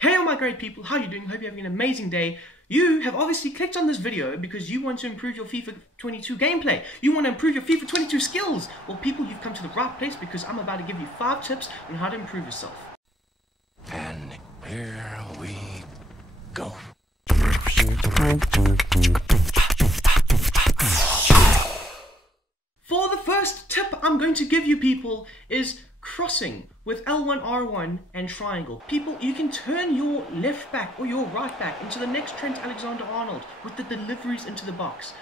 Hey all my great people, how are you doing? Hope you're having an amazing day. You have obviously clicked on this video because you want to improve your FIFA 22 gameplay. You want to improve your FIFA 22 skills. Well people, you've come to the right place because I'm about to give you 5 tips on how to improve yourself. And here we go. For the first tip I'm going to give you people is crossing with L1, R1 and triangle. People, you can turn your left back or your right back into the next Trent Alexander-Arnold with the deliveries into the box.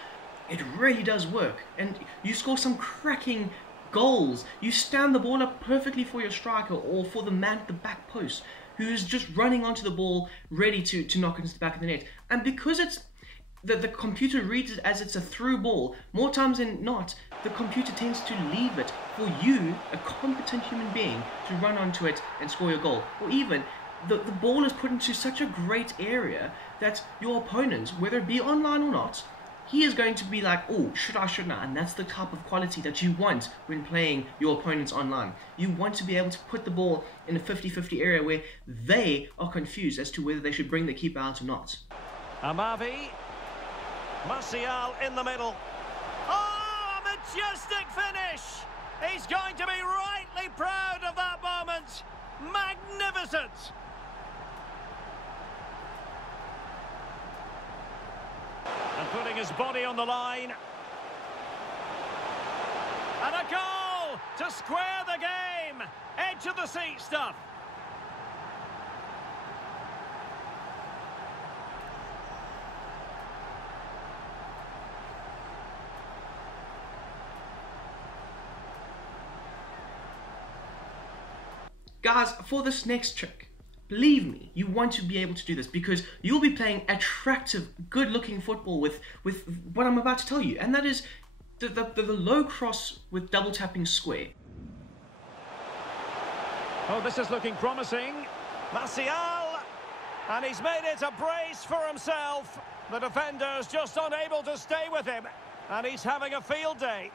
It really does work and you score some cracking goals. You stand the ball up perfectly for your striker or for the man at the back post who's just running onto the ball ready to knock it into the back of the net. And because it's the computer reads it as it's a through ball, more times than not, the computer tends to leave it for you, a competent human being, to run onto it and score your goal. Or even, the ball is put into such a great area that your opponent, whether it be online or not, he is going to be like, oh, should I, shouldn't I? And that's the type of quality that you want when playing your opponents online. You want to be able to put the ball in a 50-50 area where they are confused as to whether they should bring the keeper out or not. Amavi. Martial in the middle. Oh, a majestic finish! He's going to be rightly proud of that moment. Magnificent! And putting his body on the line. And a goal to square the game. Edge of the seat stuff. Guys, for this next trick, believe me, you want to be able to do this because you'll be playing attractive, good-looking football with what I'm about to tell you, and that is the low cross with double tapping square. Oh, this is looking promising. Martial, and he's made it a brace for himself. The defender's just unable to stay with him, and he's having a field day.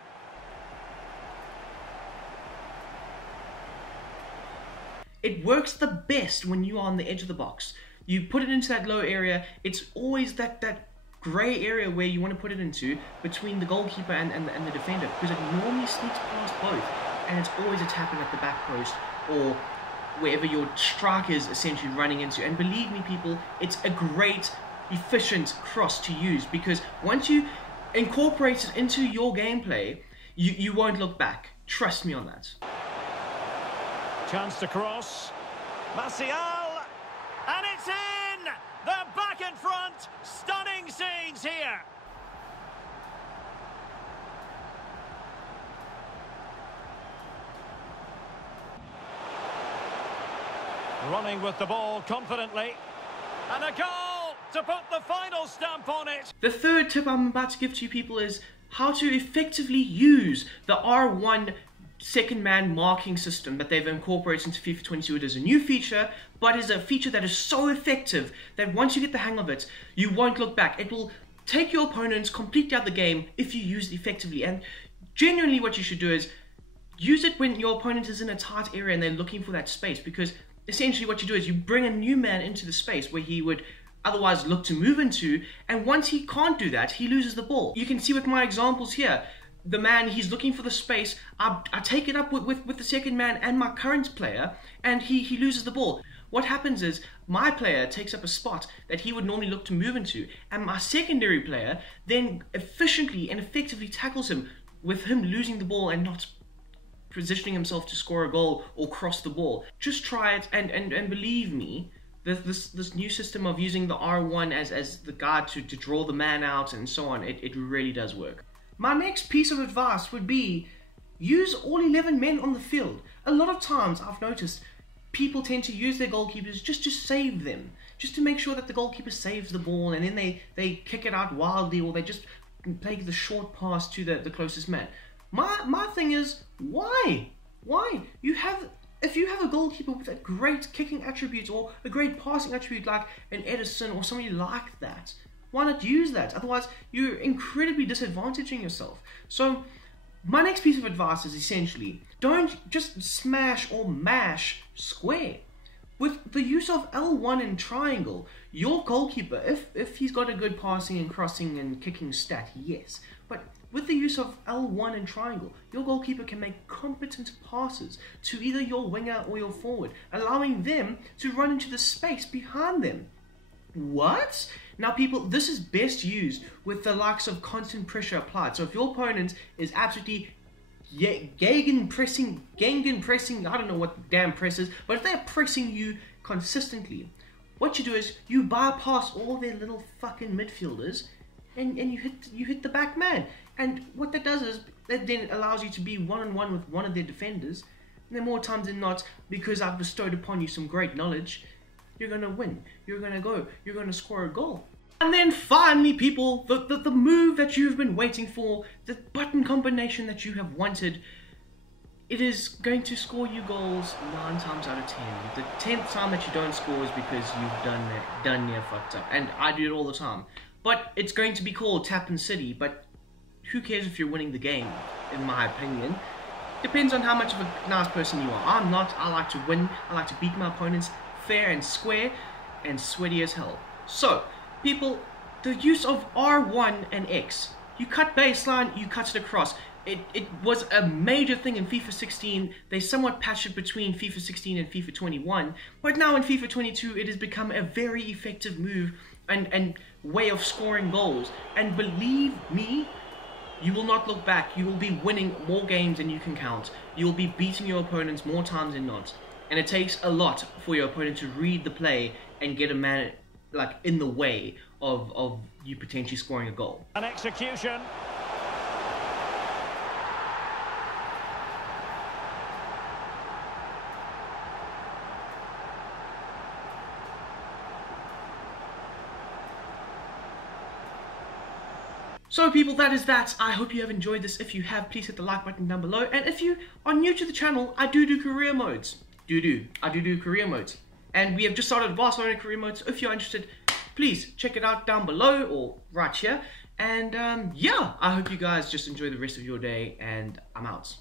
It works the best when you are on the edge of the box. You put it into that low area. It's always that grey area where you want to put it into between the goalkeeper and the defender, because it normally sneaks past both, and it's always a tap in at the back post or wherever your striker is essentially running into. And believe me people, it's a great, efficient cross to use because once you incorporate it into your gameplay, you won't look back. Trust me on that. Chance to cross. Martial, and it's in! They're back in front. Stunning scenes here. Running with the ball confidently. And a goal to put the final stamp on it. The third tip I'm about to give to you people is how to effectively use the R1 second man marking system that they've incorporated into FIFA 22. It is a new feature, but is a feature that is so effective that once you get the hang of it, you won't look back. It will take your opponents completely out of the game if you use it effectively. And genuinely what you should do is use it when your opponent is in a tight area and they're looking for that space, because essentially what you do is you bring a new man into the space where he would otherwise look to move into, and once he can't do that, he loses the ball. You can see with my examples here, the man, he's looking for the space, I take it up with the second man and my current player, and he loses the ball. What happens is, my player takes up a spot that he would normally look to move into, and my secondary player then efficiently and effectively tackles him, with him losing the ball and not positioning himself to score a goal or cross the ball. Just try it, and believe me, this new system of using the R1 as the guide to draw the man out and so on, it really does work. My next piece of advice would be, use all 11 men on the field. A lot of times I've noticed people tend to use their goalkeepers just to save them, just to make sure that the goalkeeper saves the ball, and then they kick it out wildly, or they just play the short pass to the closest man. My thing is, why? If you have a goalkeeper with a great kicking attribute or a great passing attribute like an Edison or somebody like that, why not use that? Otherwise, you're incredibly disadvantaging yourself. So, my next piece of advice is essentially, don't just smash or mash square. With the use of L1 and triangle, your goalkeeper, if he's got a good passing and crossing and kicking stat, yes. But with the use of L1 and triangle, your goalkeeper can make competent passes to either your winger or your forward, allowing them to run into the space behind them. What? Now people, this is best used with the likes of constant pressure applied. So if your opponent is absolutely Gagan pressing, I don't know what the damn press is, but if they're pressing you consistently, what you do is you bypass all their little fucking midfielders and you hit the back man. And what that does is that then allows you to be one-on-one with one of their defenders, and then more times than not, because I've bestowed upon you some great knowledge, you're gonna win, you're gonna score a goal. And then finally, people, the move that you've been waiting for, the button combination that you have wanted, it is going to score you goals 9 times out of 10. The 10th time that you don't score is because you've done near fucked up. And I do it all the time. But it's going to be called Tap and City, but who cares if you're winning the game, in my opinion. Depends on how much of a nice person you are. I'm not. I like to win. I like to beat my opponents fair and square and sweaty as hell. So, people, the use of R1 and X. You cut baseline, you cut it across. It was a major thing in FIFA 16. They somewhat patched it between FIFA 16 and FIFA 21. But now in FIFA 22, it has become a very effective move and way of scoring goals. And believe me, you will not look back. You will be winning more games than you can count. You will be beating your opponents more times than not. And it takes a lot for your opponent to read the play and get a man like in the way of you potentially scoring a goal. An execution. So people, that is that. I hope you have enjoyed this. If you have, please hit the like button down below. And if you are new to the channel, I do career modes. I do career modes. And we have just started Barcelona career mode, so if you're interested, please check it out down below or right here. And yeah, I hope you guys just enjoy the rest of your day, and I'm out.